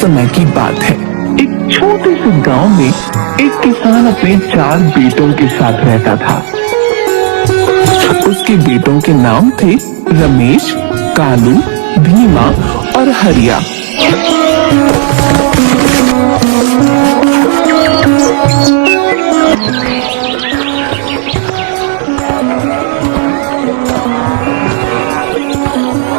समय की बात है। एक छोटे से गांव में एक किसान अपने 4 बेटों के साथ रहता था। उसके बेटों के नाम थे रमेश, कालू, भीमा और हरिया।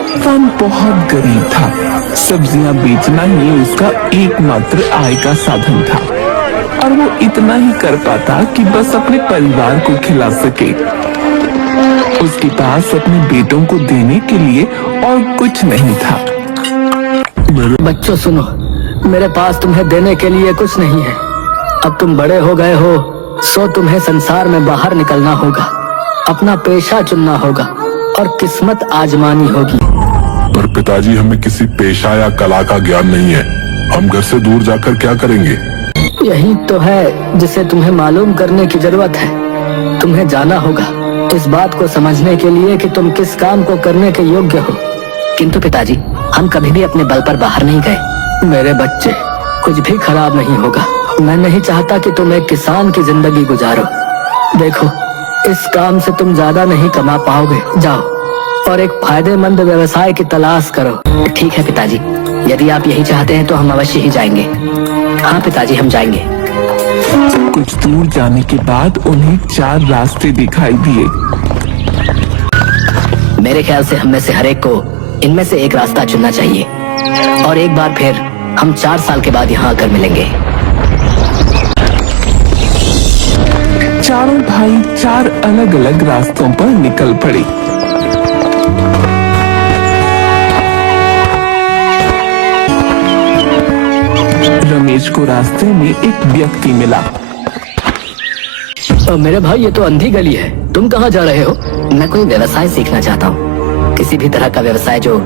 किसान बहुत गरीब था। सब्जियां बेचना ही उसका एकमात्र आय का साधन था और वो इतना ही कर पाता कि बस अपने परिवार को खिला सके। उसके पास अपने बेटों को देने के लिए और कुछ नहीं था। बच्चों सुनो, मेरे पास तुम्हें देने के लिए कुछ नहीं है। अब तुम बड़े हो गए हो, सो तुम्हें संसार में बाहर निकलना होगा, अपना पेशा चुनना होगा और किस्मत आजमानी होगी। पर पिताजी, हमें किसी पेशा या कला का ज्ञान नहीं है। हम घर से दूर जाकर क्या करेंगे? यही तो है जिसे तुम्हें मालूम करने की जरूरत है। तुम्हें जाना होगा इस बात को समझने के लिए कि तुम किस काम को करने के योग्य हो। किंतु पिताजी, हम कभी भी अपने बल पर बाहर नहीं गए। मेरे बच्चे, कुछ भी खराब नहीं होगा। मैं नहीं चाहता कि तुम एक किसान की जिंदगी गुजारो। देखो, इस काम से तुम ज्यादा नहीं कमा पाओगे। जाओ और एक फायदेमंद व्यवसाय की तलाश करो। ठीक है पिताजी, यदि आप यही चाहते हैं तो हम अवश्य ही जाएंगे। हाँ पिताजी, हम जाएंगे। कुछ दूर जाने के बाद उन्हें 4 रास्ते दिखाई दिए। मेरे ख्याल से हम में से हर एक को इनमें से एक रास्ता चुनना चाहिए और एक बार फिर हम 4 साल के बाद यहाँ आकर मिलेंगे। चारों भाई 4 अलग-अलग रास्तों पर निकल पड़े। रमेश को रास्ते में एक व्यक्ति मिला। मेरे भाई, ये तो अंधी गली है। तुम कहाँ जा रहे हो? मैं कोई व्यवसाय सीखना चाहता हूँ, किसी भी तरह का व्यवसाय जो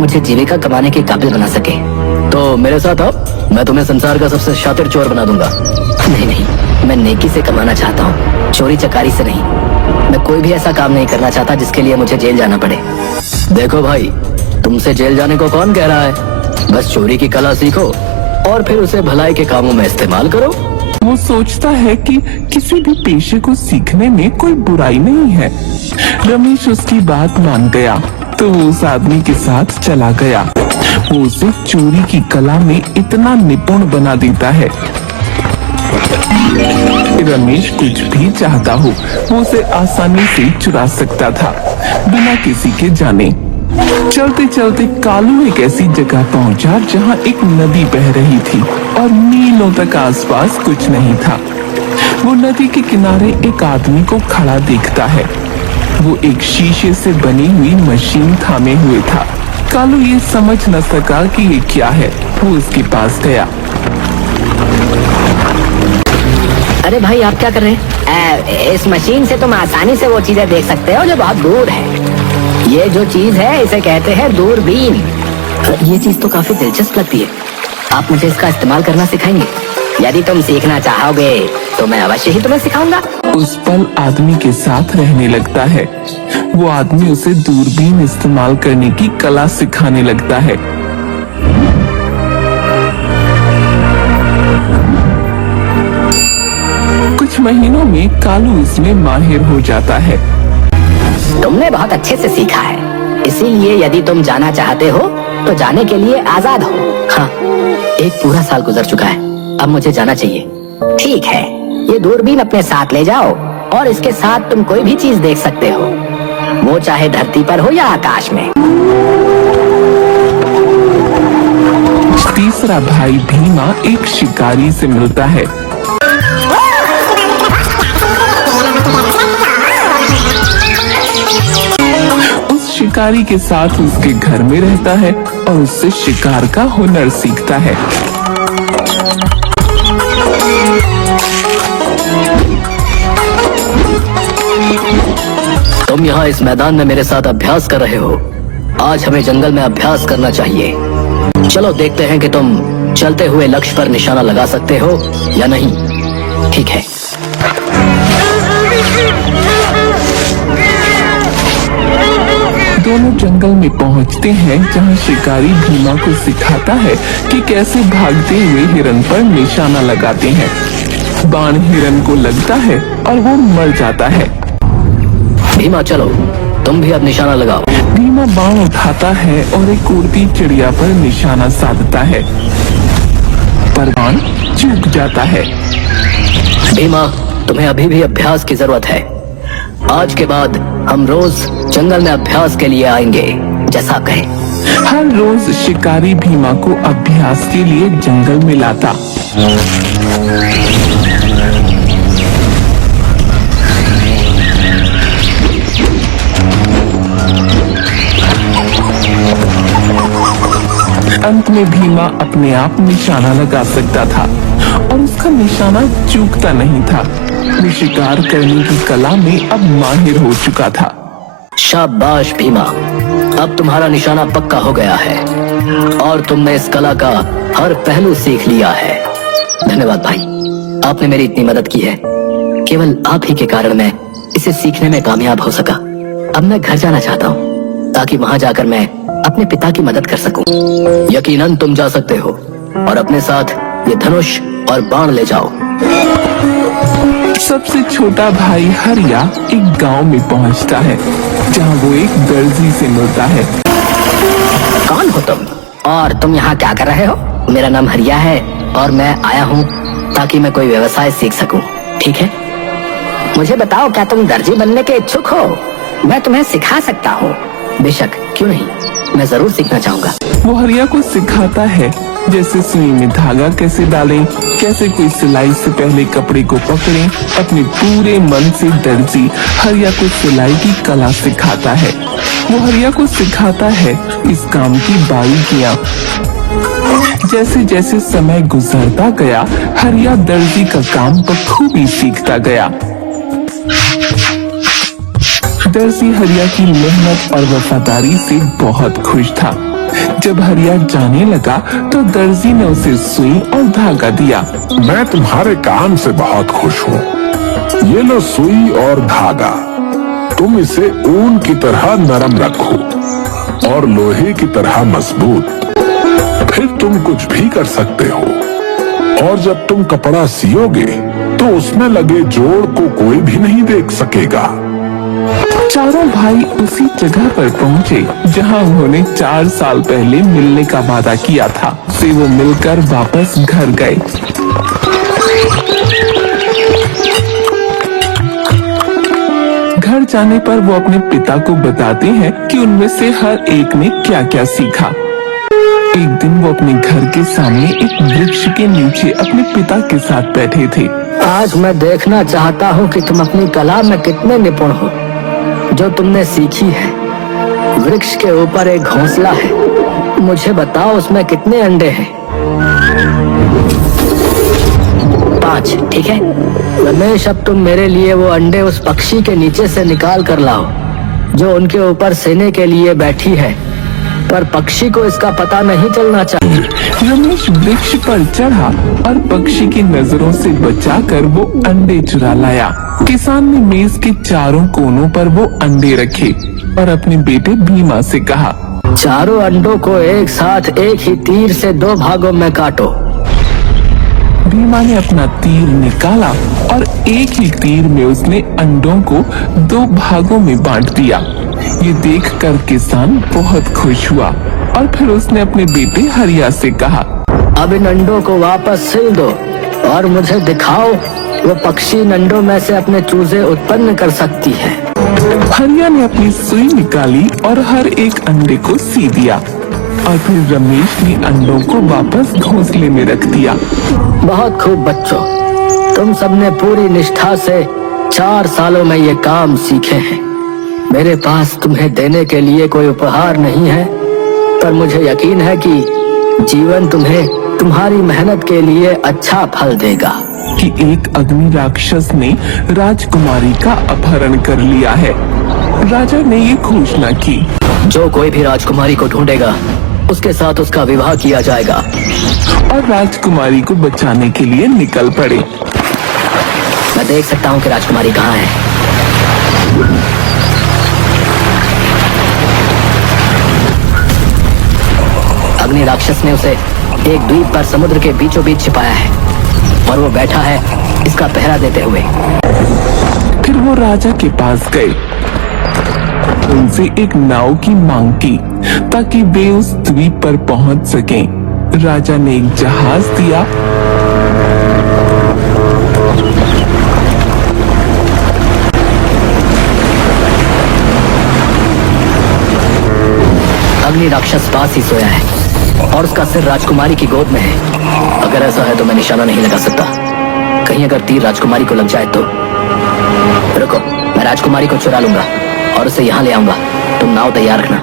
मुझे जीविका कमाने के काबिल बना सके। तो मेरे साथ आओ, मैं तुम्हें संसार का सबसे शातिर चोर बना दूंगा। नहीं नहीं, मैं नेकी से कमाना चाहता हूँ, चोरी चकारी से नहीं। मैं कोई भी ऐसा काम नहीं करना चाहता जिसके लिए मुझे जेल जाना पड़े। देखो भाई, तुमसे जेल जाने को कौन कह रहा है? बस चोरी की कला सीखो और फिर उसे भलाई के कामों में इस्तेमाल करो। वो सोचता है कि किसी भी पेशे को सीखने में कोई बुराई नहीं है। रमेश उसकी बात मान गया तो वो उस आदमी के साथ चला गया। वो उसे चोरी की कला में इतना निपुण बना देता है। रमेश कुछ भी चाहता हो वो उसे आसानी से चुरा सकता था, बिना किसी के जाने। चलते चलते कालू एक ऐसी जगह पहुंचा जहां एक नदी बह रही थी और मीलों तक आसपास कुछ नहीं था। वो नदी के किनारे एक आदमी को खड़ा देखता है। वो एक शीशे से बनी हुई मशीन थामे हुए था। कालू ये समझ न सका कि ये क्या है। वो उसके पास गया। अरे भाई, आप क्या कर रहे हैं? इस मशीन से तुम आसानी से वो चीजें देख सकते हो जो बहुत दूर है। ये जो चीज है इसे कहते हैं दूरबीन। ये चीज तो काफी दिलचस्प लगती है। आप मुझे इसका इस्तेमाल करना सिखाएंगे? यदि तुम सीखना चाहोगे तो मैं अवश्य ही तुम्हें सिखाऊंगा। उस पल आदमी के साथ रहने लगता है। वो आदमी उसे दूरबीन इस्तेमाल करने की कला सिखाने लगता है। कुछ महीनों में कालू इसमें माहिर हो जाता है। तुमने बहुत अच्छे से सीखा है, इसीलिए यदि तुम जाना चाहते हो तो जाने के लिए आजाद हो। हाँ, 1 पूरा साल गुजर चुका है, अब मुझे जाना चाहिए। ठीक है, ये दूरबीन अपने साथ ले जाओ और इसके साथ तुम कोई भी चीज देख सकते हो, वो चाहे धरती पर हो या आकाश में। तीसरा भाई भीमा एक शिकारी से मिलता है। शिकारी के साथ उसके घर में रहता है और उससे शिकार का हुनर सीखता है। तुम यहाँ इस मैदान में मेरे साथ अभ्यास कर रहे हो। आज हमें जंगल में अभ्यास करना चाहिए। चलो देखते हैं कि तुम चलते हुए लक्ष्य पर निशाना लगा सकते हो या नहीं। ठीक है। दोनों जंगल में पहुंचते हैं जहां शिकारी भीमा को सिखाता है कि कैसे भागते हुए हिरन पर निशाना लगाते हैं। बाण हिरन को लगता है और वो मर जाता है। भीमा चलो, तुम भी अब निशाना लगाओ। भीमा बाण उठाता है और एक उड़ती चिड़िया पर निशाना साधता है, पर बाण चूक जाता है। भीमा, तुम्हें अभी भी अभ्यास की जरूरत है। आज के बाद हम रोज जंगल में अभ्यास के लिए आएंगे, जैसा कहे। हर रोज शिकारी भीमा को अभ्यास के लिए जंगल में लाता। अंत में भीमा अपने आप निशाना लगा सकता था और उसका निशाना चूकता नहीं था। वो शिकार करने की कला में अब माहिर हो चुका था। शाबाश भीमा, अब तुम्हारा निशाना पक्का हो गया है और तुमने इस कला का हर पहलू सीख लिया है। धन्यवाद भाई, आपने मेरी इतनी मदद की है। केवल आप ही के कारण मैं इसे सीखने में कामयाब हो सका। अब मैं घर जाना चाहता हूँ ताकि वहाँ जाकर मैं अपने पिता की मदद कर सकूं। यकीनन तुम जा सकते हो और अपने साथ ये धनुष और बाण ले जाओ। सबसे छोटा भाई हरिया एक गांव में पहुंचता है जहां वो एक दर्जी से मिलता है। कौन हो तुम और तुम यहाँ क्या कर रहे हो? मेरा नाम हरिया है और मैं आया हूँ ताकि मैं कोई व्यवसाय सीख सकूं। ठीक है, मुझे बताओ, क्या तुम दर्जी बनने के इच्छुक हो? मैं तुम्हें सिखा सकता हूँ। बेशक, क्यों नहीं, मैं जरूर सीखना चाहूंगा। वो हरिया को सिखाता है जैसे सुई में धागा कैसे डालें, कैसे कोई सिलाई से पहले कपड़े को पकड़ें। अपने पूरे मन से दर्जी हरिया को सिलाई की कला सिखाता है। वो हरिया को सिखाता है इस काम की बारीकियां। जैसे जैसे समय गुजरता गया, हरिया दर्जी का काम बखूबी सीखता गया। दर्जी हरिया की मेहनत और वफादारी से बहुत खुश था। जब हरिया जाने लगा तो दर्जी ने उसे सुई और धागा दिया। मैं तुम्हारे काम से बहुत खुश हूँ। ये लो सुई और धागा, तुम इसे ऊन की तरह नरम रखो और लोहे की तरह मजबूत, फिर तुम कुछ भी कर सकते हो। और जब तुम कपड़ा सियोगे तो उसमें लगे जोड़ को कोई भी नहीं देख सकेगा। चारों भाई उसी जगह पर पहुँचे जहां उन्होंने 4 साल पहले मिलने का वादा किया था। से वो मिलकर वापस घर गए। घर जाने पर वो अपने पिता को बताते हैं कि उनमें से हर एक ने क्या क्या सीखा। एक दिन वो अपने घर के सामने एक वृक्ष के नीचे अपने पिता के साथ बैठे थे। आज मैं देखना चाहता हूँ कि तुम अपनी कला में कितने निपुण हो। जो तुमने सीखी है, वृक्ष के ऊपर एक घोंसला है, मुझे बताओ उसमें कितने अंडे हैं? 5, ठीक है। रमेश, अब तुम मेरे लिए वो अंडे उस पक्षी के नीचे से निकाल कर लाओ जो उनके ऊपर सेने के लिए बैठी है, पर पक्षी को इसका पता नहीं चलना चाहिए। रमेश वृक्ष पर चढ़ा और पक्षी की नजरों से बचाकर वो अंडे चुरा लाया। किसान ने मेज के चारों कोनों पर वो अंडे रखे और अपने बेटे भीमा से कहा, चारों अंडों को एक साथ एक ही तीर से 2 भागों में काटो। भीमा ने अपना तीर निकाला और एक ही तीर में उसने अंडों को 2 भागों में बांट दिया। ये देखकर किसान बहुत खुश हुआ और फिर उसने अपने बेटे हरिया से कहा, अब इन अंडों को वापस सिल दो और मुझे दिखाओ वो पक्षी इन अंडों में से अपने चूजे उत्पन्न कर सकती है। हरिया ने अपनी सुई निकाली और हर एक अंडे को सी दिया और फिर रमेश ने अंडों को वापस घोंसले में रख दिया। बहुत खूब बच्चों, तुम सबने पूरी निष्ठा से 4 सालों में ये काम सीखे हैं। मेरे पास तुम्हें देने के लिए कोई उपहार नहीं है, पर मुझे यकीन है कि जीवन तुम्हें तुम्हारी मेहनत के लिए अच्छा फल देगा। कि एक अग्नि राक्षस ने राजकुमारी का अपहरण कर लिया है। राजा ने ये घोषणा की, जो कोई भी राजकुमारी को ढूंढेगा उसके साथ उसका विवाह किया जाएगा। और राजकुमारी को बचाने के लिए निकल पड़े। मैं देख सकता हूँ कि राजकुमारी कहाँ है। राक्षस ने उसे एक द्वीप पर समुद्र के बीचों बीच छिपाया है और वो बैठा है इसका पहरा देते हुए। फिर वो राजा के पास गए, उनसे एक नाव की मांग की ताकि वे उस द्वीप पर पहुंच सकें। राजा ने एक जहाज दिया। अग्नि राक्षस पास ही सोया है और उसका सिर राजकुमारी की गोद में है। अगर ऐसा है तो मैं निशाना नहीं लगा सकता, कहीं अगर तीर राजकुमारी को लग जाए तो। रुको, मैं राजकुमारी को चुरा लूंगा और उसे यहाँ ले आऊंगा। तुम नाव तैयार रखना।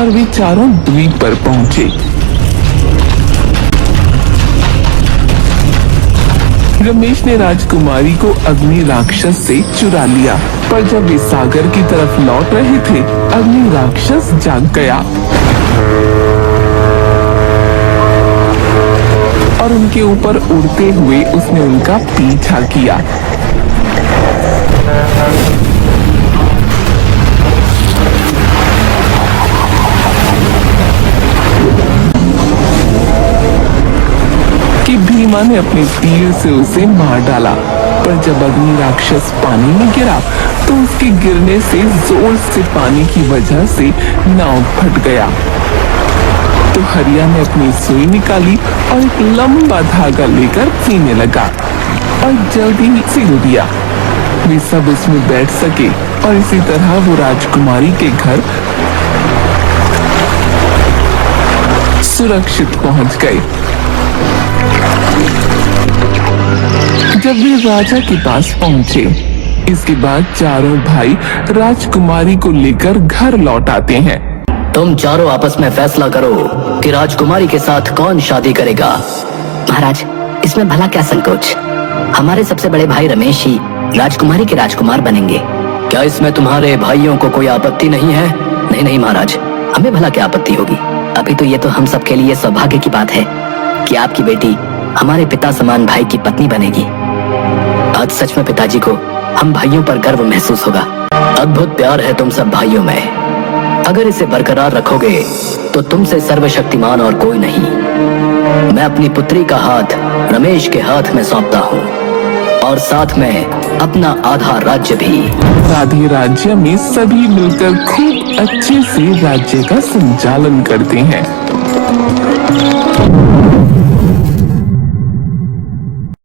और वे चारों द्वीप पर पहुंचे। रमेश ने राजकुमारी को अग्नि राक्षस से चुरा लिया, पर जब वे सागर की तरफ लौट रहे थे, अग्नि राक्षस जाग गया और उनके ऊपर उड़ते हुए उसने उनका पीछा किया। कि भीमा ने अपने तीर से उसे मार डाला, पर जब अग्नि राक्षस पानी में गिरा तो उसके गिरने से जोर से पानी की वजह से नाव फट गया। तो हरिया ने अपनी सुई निकाली और एक लंबा धागा लेकर सीने लगा और जल्दी ही सिल दिया। वे सब उसमें बैठ सके और इसी तरह वो राजकुमारी के घर सुरक्षित पहुंच गए। जब वे राजा के पास पहुंचे, इसके बाद चारों भाई राजकुमारी को लेकर घर लौट आते हैं। तुम चारों आपस में फैसला करो कि राजकुमारी के साथ कौन शादी करेगा। महाराज, इसमें भला क्या संकोच? हमारे सबसे बड़े भाई रमेश ही राजकुमारी के राजकुमार बनेंगे। क्या इसमें तुम्हारे भाइयों को कोई आपत्ति नहीं है? नहीं नहीं महाराज, हमें भला क्या आपत्ति होगी। अभी तो ये तो हम सबके लिए सौभाग्य की बात है कि आपकी बेटी हमारे पिता समान भाई की पत्नी बनेगी। आज सच में पिताजी को हम भाइयों पर गर्व महसूस होगा। अद्भुत प्यार है तुम सब भाइयों में। अगर इसे बरकरार रखोगे तो तुमसे सर्वशक्तिमान और कोई नहीं। मैं अपनी पुत्री का हाथ रमेश के हाथ में सौंपता हूँ और साथ में अपना आधा राज्य भी। राधे राज्य में सभी मिलकर खूब अच्छे से राज्य का संचालन करते हैं।